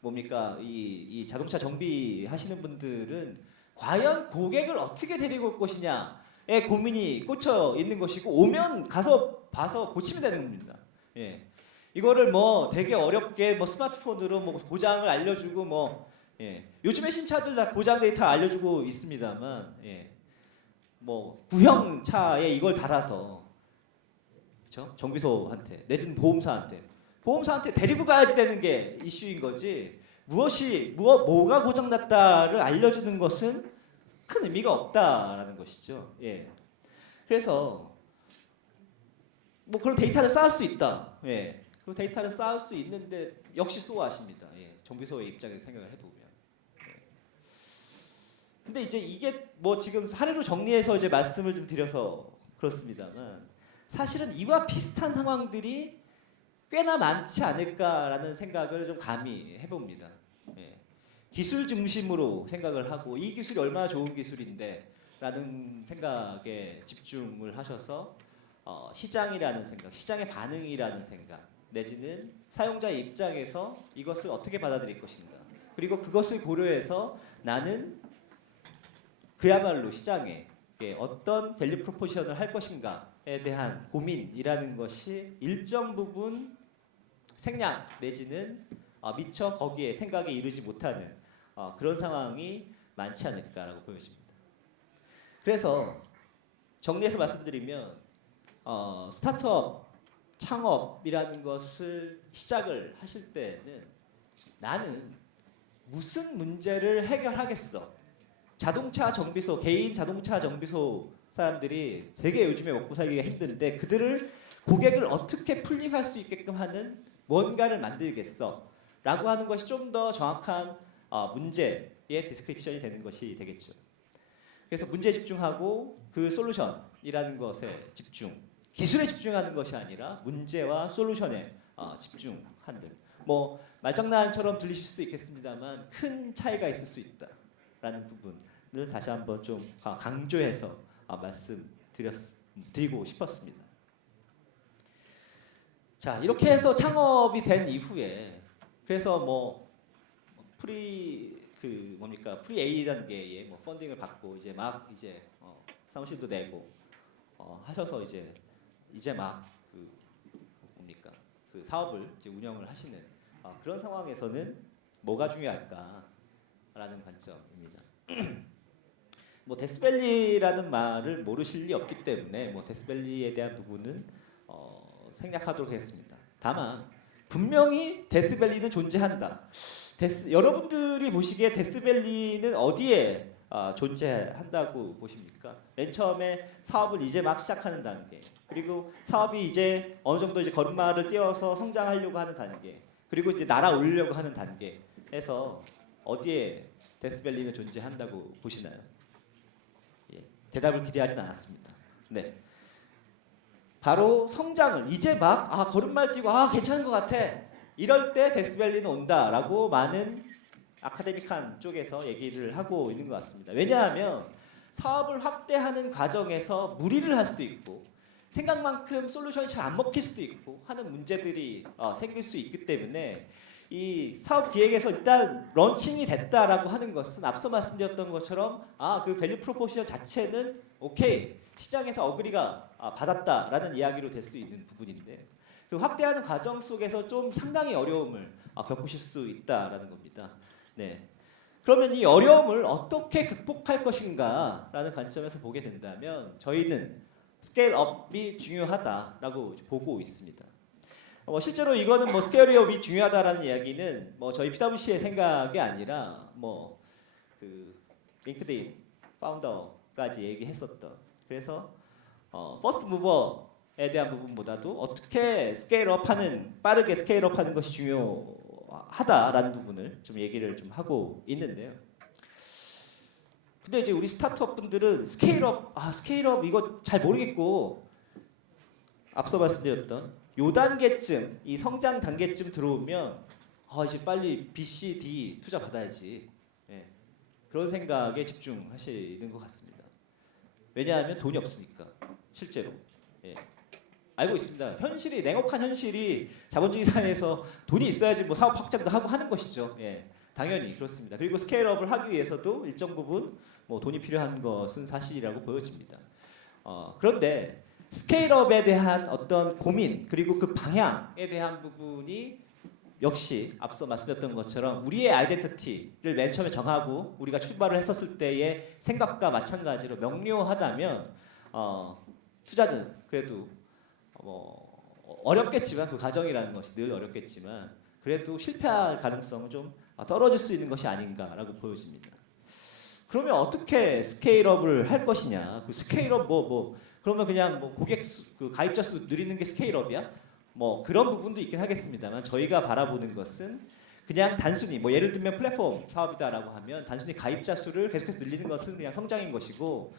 뭡니까 이 자동차 정비하시는 분들은 과연 고객을 어떻게 데리고 올 것이냐에 고민이 꽂혀 있는 것이고 오면 가서 봐서 고치면 되는 겁니다. 예. 이거를 뭐 되게 어렵게 뭐 스마트폰으로 뭐 고장을 알려주고 뭐 요즘에 신차들 다 고장 데이터 알려주고 있습니다만 뭐 구형 차에 이걸 달아서 그렇죠? 정비소한테 내지는 보험사한테 데리고 가야지 되는 게 이슈인 거지. 뭐가 고장났다를 알려주는 것은 큰 의미가 없다라는 것이죠. 그래서 뭐 그런 데이터를 쌓을 수 있다. 그 데이터를 쌓을 수 있는데 역시 소화하십니다. 정비소의 입장에서 생각을 해보면. 근데 이제 이게 뭐 지금 사례로 정리해서 이제 말씀을 좀 드려서 그렇습니다만 사실은 이와 비슷한 상황들이 꽤나 많지 않을까라는 생각을 좀 감히 해봅니다. 기술 중심으로 생각을 하고 이 기술이 얼마나 좋은 기술인데라는 생각에 집중을 하셔서 시장이라는 생각, 시장의 반응이라는 생각, 내지는 사용자의 입장에서 이것을 어떻게 받아들일 것인가, 그리고 그것을 고려해서 나는 그야말로 시장에 어떤 밸류 프로포지션을 할 것인가에 대한 고민이라는 것이 일정 부분 생략 내지는 미처 거기에 생각에 이르지 못하는 그런 상황이 많지 않을까라고 보여집니다. 그래서 정리해서 말씀드리면 스타트업 창업이라는 것을 시작을 하실 때는 나는 무슨 문제를 해결하겠어. 자동차 정비소, 개인 자동차 정비소 사람들이 되게 요즘에 먹고 살기가 힘든데 그들을 고객을 어떻게 풀링할 수 있게끔 하는 뭔가를 만들겠어 라고 하는 것이 좀 더 정확한 문제의 디스크립션이 되는 것이 되겠죠. 그래서 문제에 집중하고 그 솔루션이라는 것에 집중, 기술에 집중하는 것이 아니라 문제와 솔루션에 집중하는, 뭐 말장난처럼 들리실 수도 있겠습니다만 큰 차이가 있을 수 있다라는 부분을 다시 한번 좀 강조해서 말씀드리고 싶었습니다. 자, 이렇게 해서 창업이 된 이후에 그래서 뭐 프리 A 단계에 뭐 펀딩을 받고 이제 막 사무실도 내고 하셔서 이제 막 그 사업을 이제 운영을 하시는 그런 상황에서는 뭐가 중요할까라는 관점입니다. 뭐 데스밸리라는 말을 모르실 리 없기 때문에 뭐 데스밸리에 대한 부분은 생략하도록 하겠습니다. 다만 분명히 데스밸리는 존재한다. 여러분들이 보시기에 데스밸리는 어디에 존재한다고 보십니까? 맨 처음에 사업을 이제 막 시작하는 단계, 그리고 사업이 이제 어느 정도 이제 걸음마를 띄어서 성장하려고 하는 단계, 그리고 이제 날아오르려고 하는 단계에서 어디에 데스밸리는 존재한다고 보시나요? 대답을 기대하진 않았습니다. 네. 바로 성장을 이제 막 걸음마 뛰고 괜찮은 것 같아 이럴 때 데스밸리는 온다라고 많은 아카데믹한 쪽에서 얘기를 하고 있는 것 같습니다. 왜냐하면 사업을 확대하는 과정에서 무리를 할 수도 있고 생각만큼 솔루션이 잘 안 먹힐 수도 있고 하는 문제들이 생길 수 있기 때문에 이 사업 기획에서 일단 런칭이 됐다라고 하는 것은 앞서 말씀드렸던 것처럼 그 밸류 프로포지션 자체는 오케이, 시장에서 어그리가 받았다라는 이야기로 될 수 있는 부분인데 그 확대하는 과정 속에서 좀 상당히 어려움을 겪으실 수 있다라는 겁니다. 네. 그러면 이 어려움을 어떻게 극복할 것인가라는 관점에서 보게 된다면 저희는 스케일업이 중요하다라고 보고 있습니다. 실제로 이거는 뭐 스케일업이 중요하다라는 이야기는 뭐 저희 PwC의 생각이 아니라 뭐 그 링크드인 파운더까지 얘기했었던, 그래서 퍼스트 무버에 대한 부분보다도 어떻게 빠르게 스케일업하는 것이 중요하다라는 부분을 좀 얘기를 좀 하고 있는데요. 근데 이제 우리 스타트업 분들은 스케일업 이거 잘 모르겠고 앞서 말씀드렸던 요 단계쯤, 이 성장 단계쯤 들어오면 이제 빨리 B, C, D 투자 받아야지. 그런 생각에 집중하시는 것 같습니다. 왜냐하면 돈이 없으니까 실제로. 알고 있습니다. 냉혹한 현실이 자본주의 사회에서 돈이 있어야지 뭐 사업 확장도 하고 하는 것이죠. 당연히 그렇습니다. 그리고 스케일업을 하기 위해서도 일정 부분 뭐 돈이 필요한 것은 사실이라고 보여집니다. 그런데 스케일업에 대한 어떤 고민 그리고 그 방향에 대한 부분이 역시 앞서 말씀드렸던 것처럼 우리의 아이덴티티를 맨 처음에 정하고 우리가 출발을 했었을 때의 생각과 마찬가지로 명료하다면 투자는 그래도 어렵겠지만 그 과정이라는 것이 늘 어렵겠지만 그래도 실패할 가능성은 좀 떨어질 수 있는 것이 아닌가라고 보여집니다. 그러면 어떻게 스케일업을 할 것이냐? 그 스케일업 그러면 그냥 고객 수, 그 가입자 수 늘리는 게 스케일업이야? 그런 부분도 있긴 하겠습니다만 저희가 바라보는 것은 그냥 단순히 예를 들면 플랫폼 사업이다라고 하면 단순히 가입자 수를 계속해서 늘리는 것은 그냥 성장인 것이고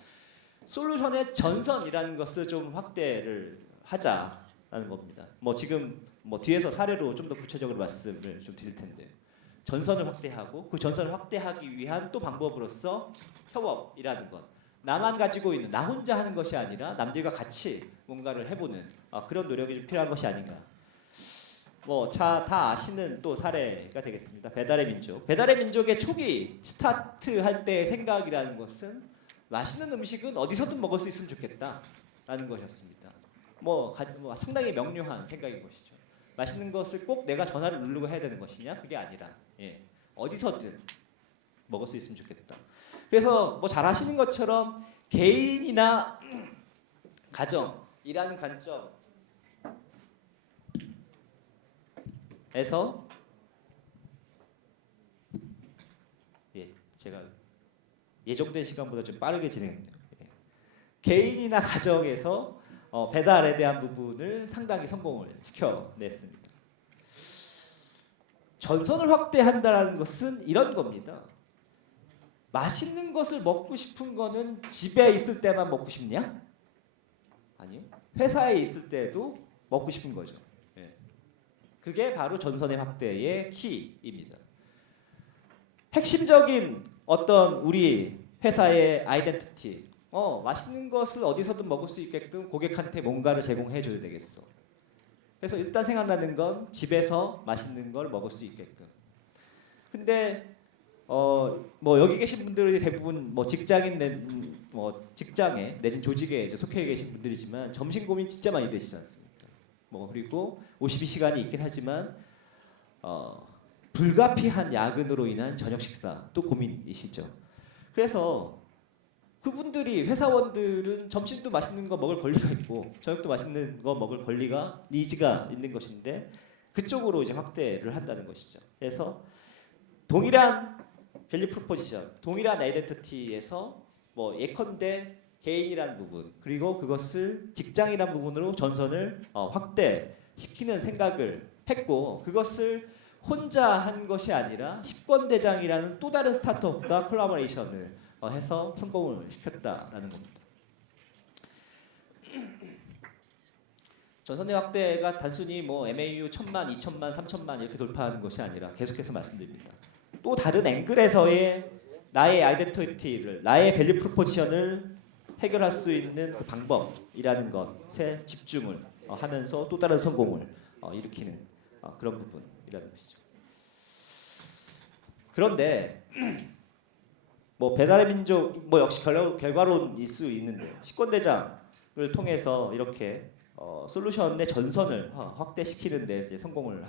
솔루션의 전선이라는 것을 좀 확대를 하자라는 겁니다. 지금 뒤에서 사례로 좀 더 구체적으로 말씀을 좀 드릴 텐데 전선을 확대하고 그 전선을 확대하기 위한 또 방법으로서 협업이라는 것. 나만 가지고 있는 나 혼자 하는 것이 아니라 남들과 같이 뭔가를 해보는 그런 노력이 좀 필요한 것이 아닌가. 다 아시는 또 사례가 되겠습니다. 배달의 민족. 배달의 민족의 초기 스타트할 때의 생각이라는 것은 맛있는 음식은 어디서든 먹을 수 있으면 좋겠다라는 것이었습니다. 상당히 명료한 생각인 것이죠. 맛있는 것을 꼭 내가 전화를 누르고 해야 되는 것이냐? 그게 아니라 어디서든 먹을 수 있으면 좋겠다. 그래서 잘 아시는 것처럼 개인이나 가정이라는 관점에서 제가 예정된 시간보다 좀 빠르게 진행했네요. 개인이나 가정에서 배달에 대한 부분을 상당히 성공을 시켜냈습니다. 전선을 확대한다는 것은 이런 겁니다. 맛있는 것을 먹고 싶은 거는 집에 있을 때만 먹고 싶냐? 아니요. 회사에 있을 때도 먹고 싶은 거죠. 그게 바로 전선의 확대의 키입니다. 핵심적인 어떤 우리 회사의 아이덴티티. 맛있는 것을 어디서든 먹을 수 있게끔 고객한테 뭔가를 제공해 줘야 되겠어. 그래서 일단 생각나는 건 집에서 맛있는 걸 먹을 수 있게끔. 근데 여기 계신 분들이 대부분 직장에 내진 조직에 이제 속해 계신 분들이지만 점심 고민 진짜 많이 되시지 않습니까? 그리고 52시간이 있긴 하지만 불가피한 야근으로 인한 저녁 식사 또 고민이시죠. 그래서 그분들이 회사원들은 점심도 맛있는 거 먹을 권리가 있고 저녁도 맛있는 거 먹을 권리가 니즈가 있는 것인데 그쪽으로 이제 확대를 한다는 것이죠. 그래서 동일한 밸류 프로포지션, 동일한 아이덴티티에서 예컨대 개인이라는 부분 그리고 그것을 직장이라는 부분으로 전선을 확대시키는 생각을 했고 그것을 혼자 한 것이 아니라 식권대장이라는 또 다른 스타트업과 콜라보레이션을 해서 성공을 시켰다라는 겁니다. 전선의 확대가 단순히 MAU 1000만, 2000만, 3000만 이렇게 돌파하는 것이 아니라 계속해서 말씀드립니다. 또 다른 앵글에서의 나의 아이덴티티를, 나의 밸류 프로포지션을 해결할 수 있는 그 방법이라는 것에 집중을 하면서 또 다른 성공을 일으키는 그런 부분이라는 것이죠. 그런데 배달의 민족 역시 결과론일 수 있는데요. 식권대장을 통해서 이렇게 솔루션의 전선을 확대시키는 데 이제 성공을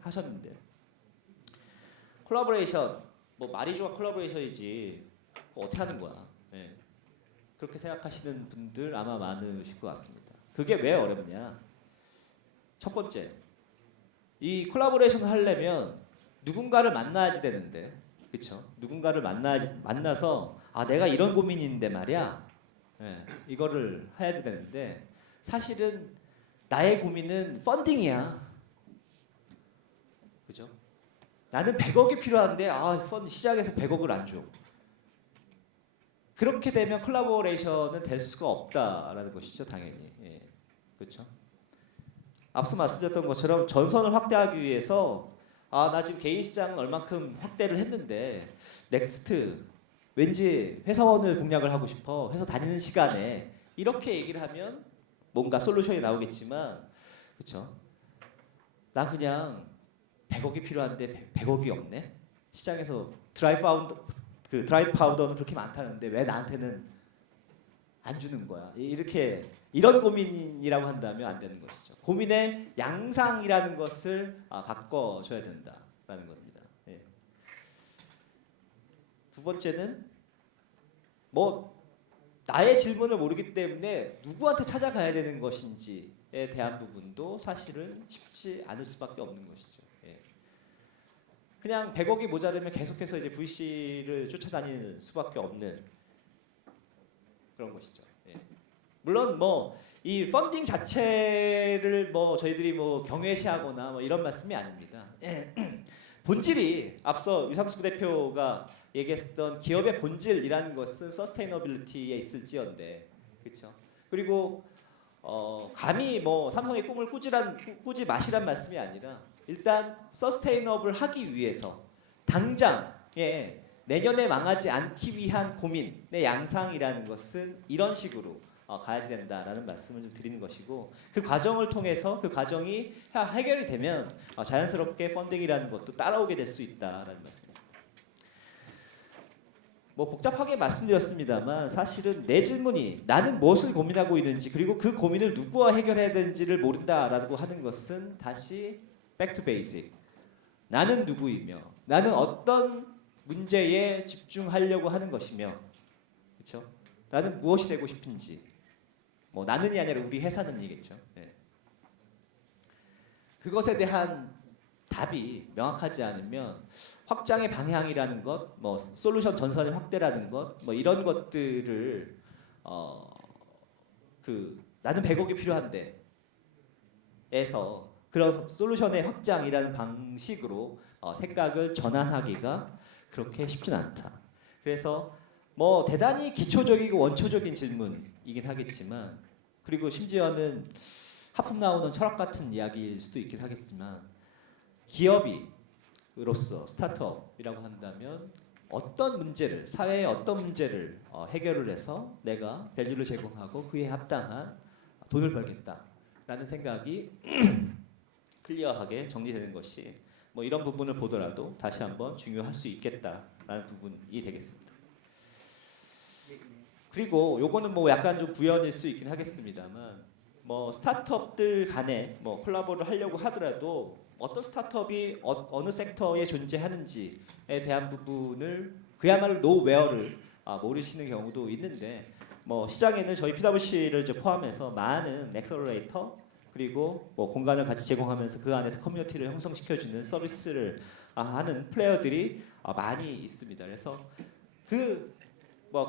하셨는데요. 콜라보레이션 말이 좋아 콜라보레이션이지 어떻게 하는 거야? 그렇게 생각하시는 분들 아마 많으실 것 같습니다. 그게 왜 어렵냐? 첫 번째, 이 콜라보레이션을 하려면 누군가를 만나야지 되는데, 그렇죠? 누군가를 만나서 내가 이런 고민이 있는데 말이야, 이거를 해야지 되는데 사실은 나의 고민은 펀딩이야, 그죠? 나는 100억이 필요한데 시장에서 100억을 안 줘. 그렇게 되면 콜라보레이션은 될 수가 없다라는 것이죠, 당연히. 그렇죠? 앞서 말씀드렸던 것처럼 전선을 확대하기 위해서 나 지금 개인 시장은 얼만큼 확대를 했는데 넥스트 왠지 회사원을 공략을 하고 싶어. 회사 다니는 시간에 이렇게 얘기를 하면 뭔가 솔루션이 나오겠지만, 그렇죠? 나 그냥 100억이 필요한데 100억이 없네. 시장에서 드라이 파우더는 그렇게 많다는데 왜 나한테는 안 주는 거야. 이렇게 이런 고민이라고 한다면 안 되는 것이죠. 고민의 양상이라는 것을 바꿔줘야 된다라는 겁니다. 예. 두 번째는 뭐 나의 질문을 모르기 때문에 누구한테 찾아가야 되는 것인지에 대한 부분도 사실은 쉽지 않을 수밖에 없는 것이죠. 예. 그냥 100억이 모자르면 계속해서 이제 VC를 쫓아다니는 수밖에 없는 그런 것이죠. 예. 물론 뭐 이 펀딩 자체를 뭐 저희들이 뭐 경외시하거나 뭐 이런 말씀이 아닙니다. 예. 본질이 앞서 유상수 대표가 얘기했던 기업의 본질이라는 것은 서스테이너빌리티에 있을지언데, 그렇죠? 그리고 감히 뭐 삼성의 꿈을 꾸지 마시란 말씀이 아니라 일단 서스테이너블 하기 위해서 당장에 내년에 망하지 않기 위한 고민의 양상이라는 것은 이런 식으로 가야지 된다라는 말씀을 좀 드리는 것이고, 그 과정을 통해서 그 과정이 해결이 되면 자연스럽게 펀딩이라는 것도 따라오게 될 수 있다라는 말씀입니다. 뭐 복잡하게 말씀드렸습니다만 사실은 내 질문이 나는 무엇을 고민하고 있는지, 그리고 그 고민을 누구와 해결해야 되는지를 모른다라고 하는 것은 다시 back to basic. 나는 누구이며 나는 어떤 문제에 집중하려고 하는 것이며, 그렇죠? 나는 무엇이 되고 싶은지, 뭐 나는이 아니라 우리 회사는이겠죠. 네. 그것에 대한 답이 명확하지 않으면 확장의 방향이라는 것, 뭐 솔루션 전선의 확대라는 것, 뭐 이런 것들을 나는 100억이 필요한데 에서 그런 솔루션의 확장이라는 방식으로 생각을 전환하기가 그렇게 쉽진 않다. 그래서 뭐 대단히 기초적이고 원초적인 질문이긴 하겠지만, 그리고 심지어는 하품 나오는 철학 같은 이야기일 수도 있긴 하겠지만, 기업으로서 스타트업이라고 한다면 어떤 문제를, 사회의 어떤 문제를 해결을 해서 내가 밸류를 제공하고 그에 합당한 돈을 벌겠다라는 생각이 클리어하게 정리되는 것이 뭐 이런 부분을 보더라도 다시 한번 중요할 수 있겠다라는 부분이 되겠습니다. 그리고 요거는 뭐 약간 좀 구현일 수 있긴 하겠습니다만, 뭐 스타트업들 간에 뭐 콜라보를 하려고 하더라도 어떤 스타트업이 어느 섹터에 존재하는지에 대한 부분을 그야말로 노웨어를 모르시는 경우도 있는데, 뭐 시장에는 저희 PwC를 포함해서 많은 엑셀러레이터, 그리고 뭐 공간을 같이 제공하면서 그 안에서 커뮤니티를 형성시켜주는 서비스를 하는 플레이어들이 많이 있습니다. 그래서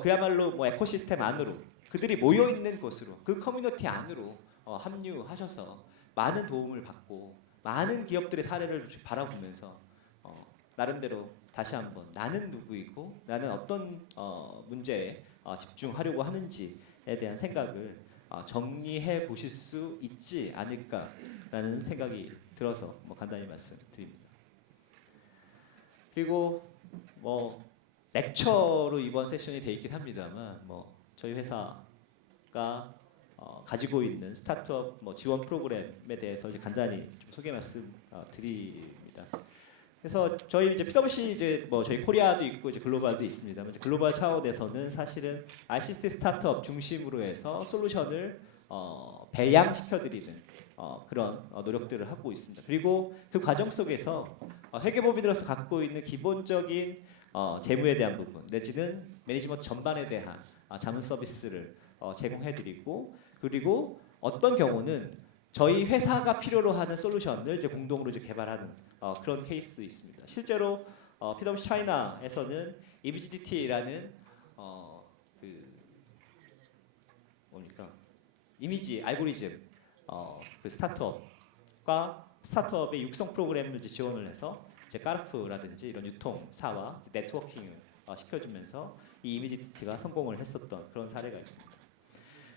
그야말로 뭐 에코시스템 안으로, 그들이 모여 있는 곳으로, 그 커뮤니티 안으로 합류하셔서 많은 도움을 받고 많은 기업들의 사례를 바라보면서 나름대로 다시 한번 나는 누구이고 나는 어떤 문제에 집중하려고 하는지에 대한 생각을 정리해 보실 수 있지 않을까라는 생각이 들어서 뭐 간단히 말씀드립니다. 그리고 뭐 렉처로 이번 세션이 돼 있긴 합니다만, 뭐 저희 회사가 가지고 있는 스타트업 뭐 지원 프로그램에 대해서 이제 간단히 좀 소개 말씀 드립니다. 그래서 저희 이제 PwC 이제 뭐 저희 코리아도 있고 이제 글로벌도 있습니다만, 이제 글로벌 차원에서는 사실은 ICT 스타트업 중심으로 해서 솔루션을 배양시켜드리는 그런 노력들을 하고 있습니다. 그리고 그 과정 속에서 회계법인으로서 갖고 있는 기본적인 재무에 대한 부분 내지는 매니지먼트 전반에 대한 자문 서비스를 제공해드리고, 그리고 어떤 경우는 저희 회사가 필요로 하는 솔루션을 이제 공동으로 이제 개발하는 그런 케이스도 있습니다. 실제로 PwC 차이나에서는 이미지DT라는 이미지 알고리즘 그 스타트업과 스타트업의 육성 프로그램을 이제 지원을 해서 이제 까르프라든지 이런 유통사와 네트워킹을 시켜주면서 이 이미지DT가 성공을 했었던 그런 사례가 있습니다.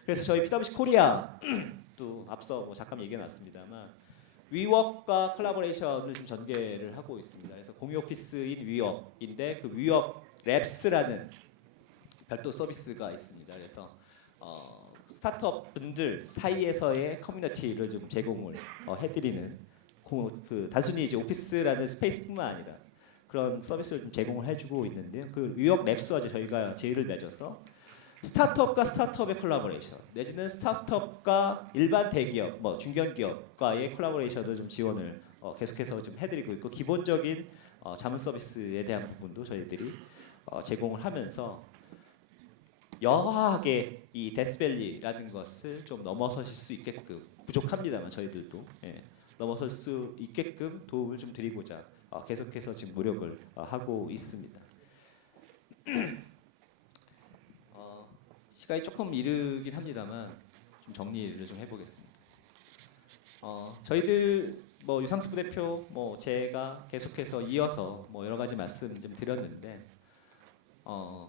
그래서 저희 PwC 코리아도 앞서 뭐 잠깐 얘기해 놨습니다만 위웍과 콜라보레이션을 좀 전개를 하고 있습니다. 그래서 공유 오피스인 위웍인데 그 위웍 랩스라는 별도 서비스가 있습니다. 그래서 스타트업 분들 사이에서의 커뮤니티를 좀 제공을 해드리는 그 단순히 이제 오피스라는 스페이스뿐만 아니라 그런 서비스를 좀 제공을 해주고 있는데요. 그 위웍 랩스와 저희가 제휴를 맺어서 스타트업과 스타트업의 콜라보레이션 내지는 스타트업과 일반 대기업, 뭐 중견기업과의 콜라보레이션을 좀 지원을 계속해서 좀 해드리고 있고 기본적인 자문 서비스에 대한 부분도 저희들이 제공을 하면서 여하하게 이 데스밸리라는 것을 좀 넘어서실 수 있게끔 부족합니다만 저희들도 넘어설 수 있게끔 도움을 좀 드리고자 계속해서 지금 노력을 하고 있습니다. 시간이 조금 이르긴 합니다만 좀 정리를 좀 해보겠습니다. 저희들 뭐 유상수 부대표, 뭐 제가 계속해서 이어서 뭐 여러 가지 말씀 좀 드렸는데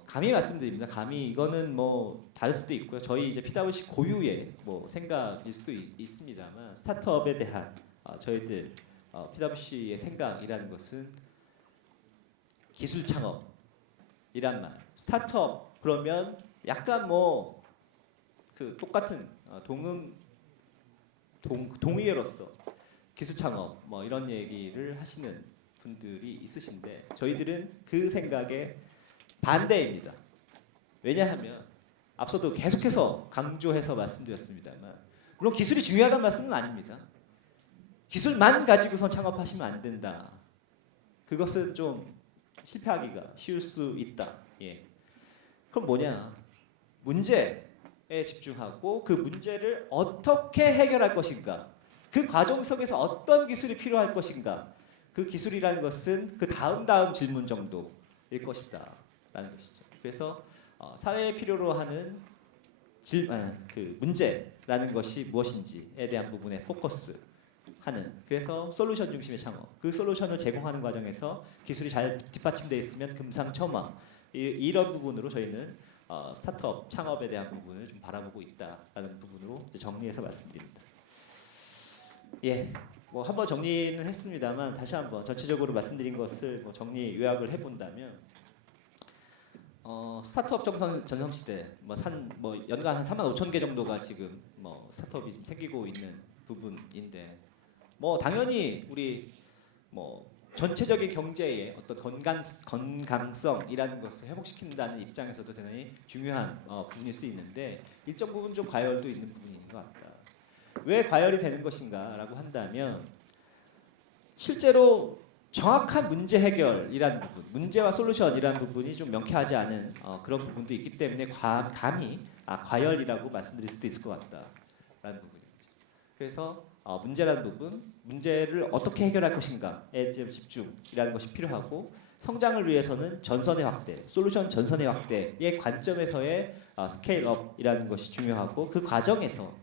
감히 말씀드립니다. 감히 이거는 뭐 다를 수도 있고요. 저희 이제 PwC 고유의 뭐 생각일 수도 있습니다만 스타트업에 대한 저희들 PwC의 생각이라는 것은 기술 창업이란 말. 스타트업 그러면 약간 뭐 그 똑같은 동의어로서 기술 창업 뭐 이런 얘기를 하시는 분들이 있으신데 저희들은 그 생각에 반대입니다. 왜냐하면 앞서도 계속해서 강조해서 말씀드렸습니다만 물론 기술이 중요하다는 말씀은 아닙니다. 기술만 가지고선 창업하시면 안 된다. 그것은 좀 실패하기가 쉬울 수 있다. 그럼 뭐냐? 문제에 집중하고 그 문제를 어떻게 해결할 것인가? 그 과정 속에서 어떤 기술이 필요할 것인가? 그 기술이라는 것은 그 다음 질문 정도일 것이다라는 것이죠. 그래서 사회에 필요로 하는 그 문제라는 것이 무엇인지에 대한 부분에 포커스하는 그래서 솔루션 중심의 창업. 그 솔루션을 제공하는 과정에서 기술이 잘 뒷받침되어 있으면 금상첨화 이런 부분으로 저희는 스타트업 창업에 대한 부분을 좀 바라보고 있다라는 부분으로 정리해서 말씀드립니다. 뭐 한번 정리는 했습니다만 다시 한번 전체적으로 말씀드린 것을 뭐 정리 요약을 해본다면 스타트업 전성시대 뭐 연간 한 3만 5천 개 정도가 지금 뭐 스타트업이 지금 생기고 있는 부분인데 뭐 당연히 우리 뭐 전체적인 경제의 어떤 건강성이라는 것을 회복시킨다는 입장에서도 대단히 중요한 부분일 수 있는데 일정 부분 좀 과열도 있는 부분인 것 같다. 왜 과열이 되는 것인가라고 한다면 실제로 정확한 문제 해결이라는 부분, 문제와 솔루션이라는 부분이 좀 명쾌하지 않은 그런 부분도 있기 때문에 감히 과열이라고 말씀드릴 수도 있을 것 같다라는 부분이죠. 그래서 문제라는 부분, 문제를 어떻게 해결할 것인가에 좀 집중이라는 것이 필요하고 성장을 위해서는 전선의 확대, 솔루션 전선의 확대의 관점에서의 스케일업이라는 것이 중요하고 그 과정에서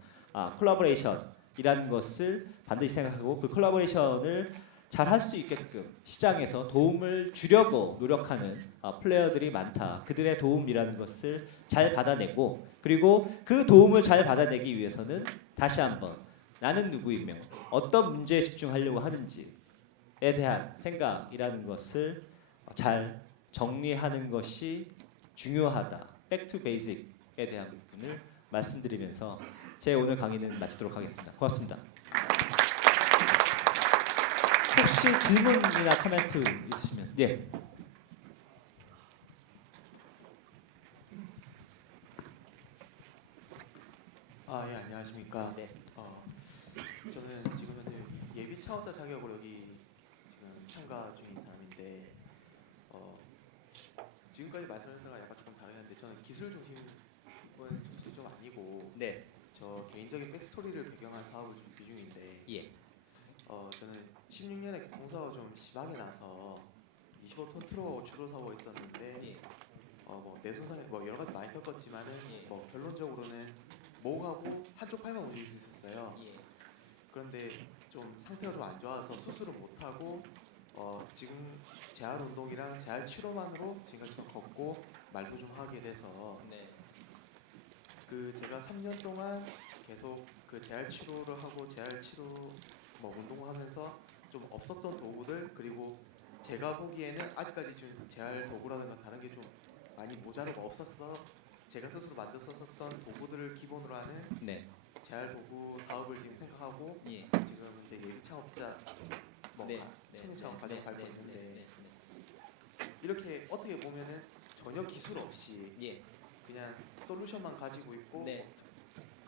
콜라보레이션이라는 것을 반드시 생각하고 그 콜라보레이션을 잘 할 수 있게끔 시장에서 도움을 주려고 노력하는 플레이어들이 많다. 그들의 도움이라는 것을 잘 받아내고 그리고 그 도움을 잘 받아내기 위해서는 다시 한번 나는 누구이며 어떤 문제에 집중하려고 하는지에 대한 생각이라는 것을 잘 정리하는 것이 중요하다. Back to Basic에 대한 부분을 말씀드리면서 제 오늘 강의는 마치도록 하겠습니다. 고맙습니다. 혹시 질문이나 코멘트 있으시면 안녕하십니까. 네. 저는 지금 현재 예비 창업자 자격으로 여기 지금 참가 중인 사람인데 지금까지 말씀하신 거랑 약간 조금 다르는데 저는 기술 중심은 사실 좀 아니고 저 개인적인 백스토리를 배경한 사업을 좀 비중인데 저는 16년에 공사가 좀 심하게 나서 25톤 트럭 주로 사고 있었는데 뭐 내손상에 뭐 여러 가지 많이 겪었지만은 뭐 결론적으로는 목하고 한쪽 팔만 움직일 수 있었어요. 그런데 좀 상태가 좀 안 좋아서 수술을 못 하고 지금 재활 운동이랑 재활 치료만으로 지금까지 좀 걷고 말도 좀 하게 돼서 그 제가 3년 동안 계속 그 재활 치료를 하고 재활 치료 뭐 운동을 하면서 좀 없었던 도구들 그리고 제가 보기에는 아직까지 좀 재활 도구라든가 다른 게 좀 많이 모자르고 없었어 제가 스스로 만들었었던 도구들을 기본으로 하는 재활 도구 사업을 지금 생각하고 지금 이제 예비 창업자 뭐 청년 창업 과정 밟고 있는데 이렇게 어떻게 보면은 전혀 기술 없이 그냥 솔루션만 가지고 있고 네.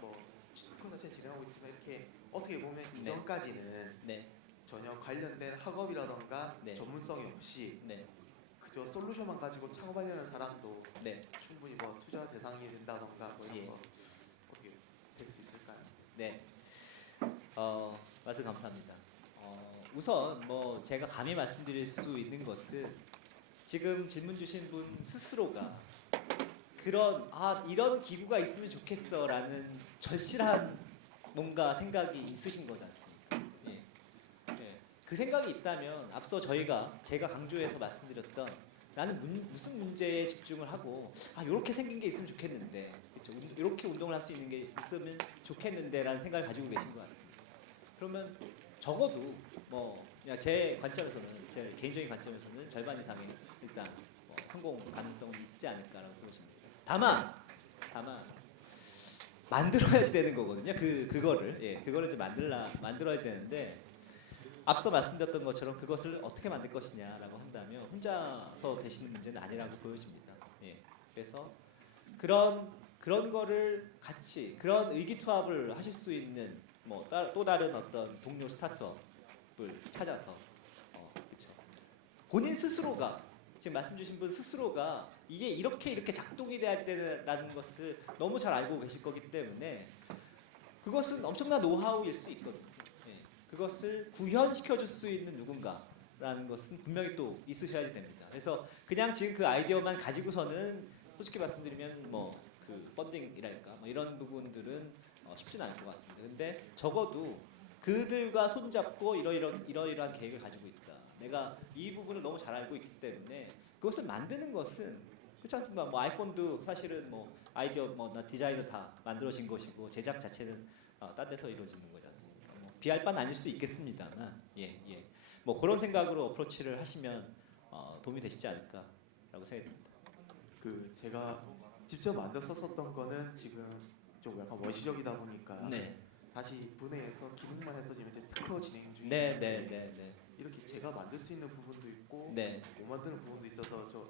뭐 특허 자체는 진행하고 있지만 이렇게 어떻게 보면 네. 이전까지는 네. 전혀 관련된 학업이라던가 네. 전문성이 없이 네. 그저 솔루션만 가지고 창업하려는 사람도 네. 충분히 뭐 투자 대상이 된다던가 뭐 이런 예. 거 어떻게 될 수 있을까요? 네. 말씀 감사합니다. 우선 뭐 제가 감히 말씀드릴 수 있는 것은 지금 질문 주신 분 스스로가 그런 이런 기구가 있으면 좋겠어라는 절실한 뭔가 생각이 있으신 거지 않습니까? 예. 예. 그 생각이 있다면 앞서 제가 강조해서 말씀드렸던 나는 무슨 문제에 집중을 하고 이렇게 생긴 게 있으면 좋겠는데 그렇죠? 이렇게 운동을 할 수 있는 게 있으면 좋겠는데라는 생각을 가지고 계신 것 같습니다. 그러면 적어도 제 관점에서는 제 개인적인 관점에서는 절반 이상의 일단 성공 가능성이 있지 않을까라고 보여집니다. 다만 만들어야지 되는 거거든요. 그거를 좀 만들어야지 되는데 앞서 말씀드렸던 것처럼 그것을 어떻게 만들 것이냐라고 한다면 혼자서 되시는 문제는 아니라고 보여집니다. 예. 그래서 그런 거를 같이 그런 의기투합을 하실 수 있는 또 다른 어떤 동료 스타트업을 찾아서 그렇죠. 본인 스스로가 지금 말씀 주신 분 스스로가 이게 이렇게 작동이 돼야지 되라는 것을 너무 잘 알고 계실 거기 때문에 그것은 엄청난 노하우일 수 있거든요. 예. 그것을 구현시켜 줄 수 있는 누군가라는 것은 분명히 또 있으셔야지 됩니다. 그래서 그냥 지금 그 아이디어만 가지고서는 솔직히 말씀드리면 그 펀딩이랄까 이런 부분들은 쉽지는 않을 것 같습니다. 근데 적어도 그들과 손잡고 이러이러한 계획을 가지고 있다. 내가 이 부분을 너무 잘 알고 있기 때문에 그것을 만드는 것은 그렇지 않습니까? 아이폰도 사실은 아이디어 디자인도 다 만들어진 것이고 제작 자체는 딴 데서 이루어지는 거지 않습니까? 비할 바는 아닐 수 있겠습니다만 예. 그런 생각으로 어프로치를 하시면 도움이 되시지 않을까라고 생각이 듭니다. 그 제가 직접 만들어 썼었던 거는 지금 좀 약간 원시적이다 보니까 네. 다시 분해해서 기능만 해서 지금 이제 특허 진행 중인데 네. 이렇게 제가 만들 수 있는 부분도 있고 네. 못 만드는 부분도 있어서 저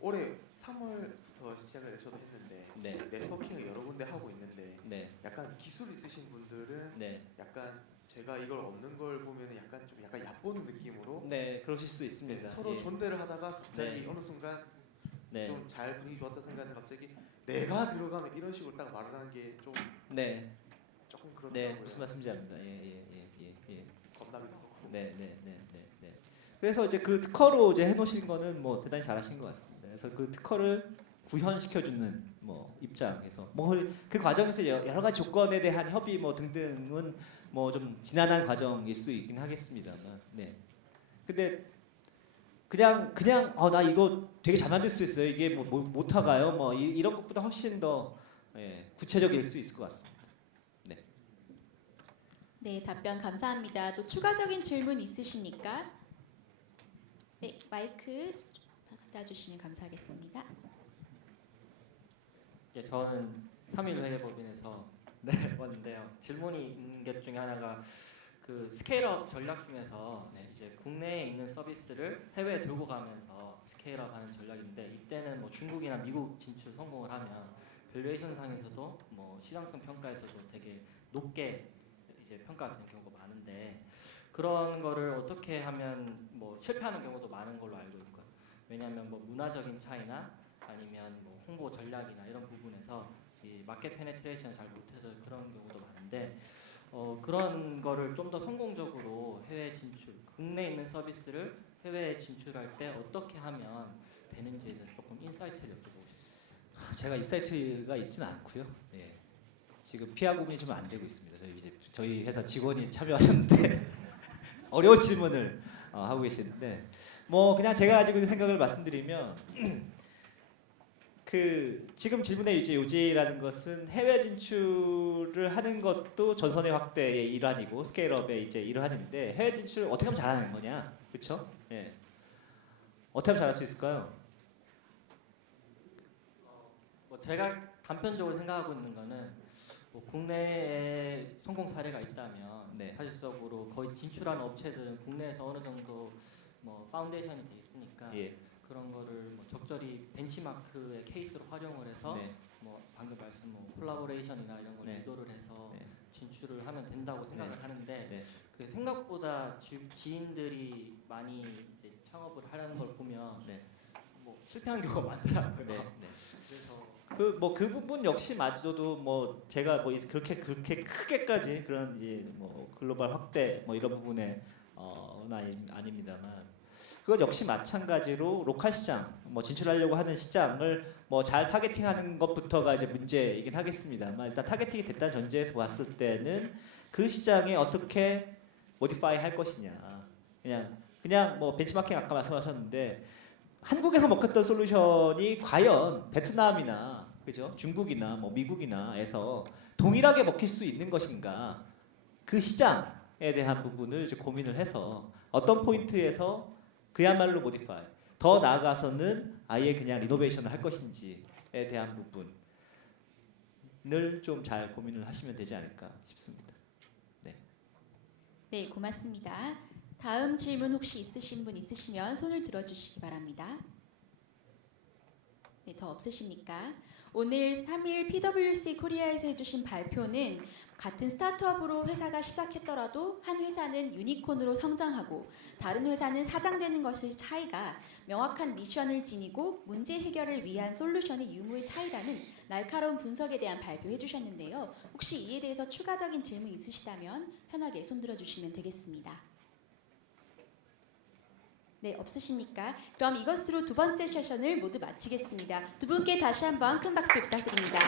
올해 3월부터 시작을 저도 했는데 네. 네트워킹을 여러 군데 하고 있는데 네. 약간 기술 있으신 분들은 네. 약간 제가 이걸 없는 걸 보면은 약간 얕보는 느낌으로 네. 그러실 수 있습니다. 서로 예. 존대를 하다가 갑자기 네. 어느 순간 네. 좀 잘 분위기 좋았다 생각하는데 갑자기 내가 들어가면 이런 식으로 딱 말을 하는 게 좀 네. 조금 네. 그렇더라고요. 무슨 말씀인지 압니다. 예. 겁나기도 하고. 네. 그래서 이제 그 특허로 이제 해놓으신 거는 대단히 잘하신 것 같습니다. 그래서 그 특허를 구현시켜주는 입장에서 그 과정에서 여러 가지 조건에 대한 협의 등등은 좀 지난한 과정일 수 있긴 하겠습니다만, 네. 근데 그냥 나 이거 되게 잘 만들 수 있어요. 이게 못하가요. 이런 것보다 훨씬 더 구체적일 수 있을 것 같습니다. 네, 답변 감사합니다. 또 추가적인 질문 있으십니까? 네, 마이크 갖다 주시면 감사하겠습니다. 예, 저는 3일 회계법인에서 왔는데요. 질문이 있는 것 중에 하나가 그 스케일업 전략 중에서 이제 국내에 있는 서비스를 해외에 들고 가면서 스케일업하는 전략인데 이때는 중국이나 미국 진출 성공을 하면 밸류에이션 상에서도 시장성 평가에서도 되게 높게 이제 평가가 되는 경우가 많은데 그런 거를 어떻게 하면 실패하는 경우도 많은 걸로 알고 있고요. 왜냐하면 문화적인 차이나 아니면 홍보 전략이나 이런 부분에서 이 마켓 페네트레이션을 잘 못해서 그런 경우도 많은데 그런 거를 좀 더 성공적으로 해외 진출, 국내에 있는 서비스를 해외에 진출할 때 어떻게 하면 되는지에 대해서 조금 인사이트를 여쭤보고 싶습니다. 제가 인사이트가 있지는 않고요. 예. 지금 피하 고민이 좀 안 되고 있습니다. 저희 회사 직원이 참여하셨는데 어려운 질문을 하고 계시는데 그냥 제가 가지고 있는 생각을 말씀드리면 그 지금 질문의 이제 요지라는 것은 해외 진출을 하는 것도 전선의 확대의 일환이고 스케일업의 이제 일환인데 해외 진출 어떻게 하면 잘하는 거냐, 그렇죠? 예. 어떻게 하면 잘할 수 있을까요? 제가 단편적으로 생각하고 있는 거는 국내에 성공 사례가 있다면 사실적으로 거의 진출하는 업체들은 국내에서 어느 정도 파운데이션이 돼 있으니까 예. 그런 거를 뭐 적절히 벤치마크의 케이스로 활용을 해서 네. 뭐 방금 말씀 뭐 콜라보레이션이나 이런 걸 네. 유도를 해서 네. 진출을 하면 된다고 생각을 네. 하는데 네. 그 생각보다 지인들이 많이 이제 창업을 하려는 걸 보면 네. 뭐 실패하는 경우가 많더라고요. 네. 네. 그래서 그 부분 역시마저도 뭐 제가 뭐 그렇게 크게까지 그런 이제 뭐 글로벌 확대 뭐 이런 부분에 아닙니다만 그건 역시 마찬가지로 로컬 시장 뭐 진출하려고 하는 시장을 뭐 잘 타겟팅하는 것부터가 이제 문제이긴 하겠습니다만 일단 타겟팅이 됐다는 전제에서 봤을 때는 그 시장에 어떻게 모디파이 할 것이냐 그냥 뭐 벤치마킹 아까 말씀하셨는데 한국에서 먹혔던 솔루션이 과연 베트남이나 그죠? 중국이나 뭐 미국이나에서 동일하게 먹힐 수 있는 것인가? 그 시장에 대한 부분을 이제 고민을 해서 어떤 포인트에서 그야말로 모디파이, 더 나아가서는 아예 그냥 리노베이션을 할 것인지에 대한 부분을 좀 잘 고민을 하시면 되지 않을까 싶습니다. 네, 고맙습니다. 다음 질문 혹시 있으신 분 있으시면 손을 들어주시기 바랍니다. 네, 더 없으십니까? 오늘 3일 PwC 코리아에서 해주신 발표는 같은 스타트업으로 회사가 시작했더라도 한 회사는 유니콘으로 성장하고 다른 회사는 사장되는 것의 차이가 명확한 미션을 지니고 문제 해결을 위한 솔루션의 유무의 차이라는 날카로운 분석에 대한 발표해 주셨는데요. 혹시 이에 대해서 추가적인 질문 있으시다면 편하게 손 들어주시면 되겠습니다. 네, 없으십니까? 그럼 이것으로 두 번째 세션을 모두 마치겠습니다. 두 분께 다시 한번 큰 박수 부탁드립니다.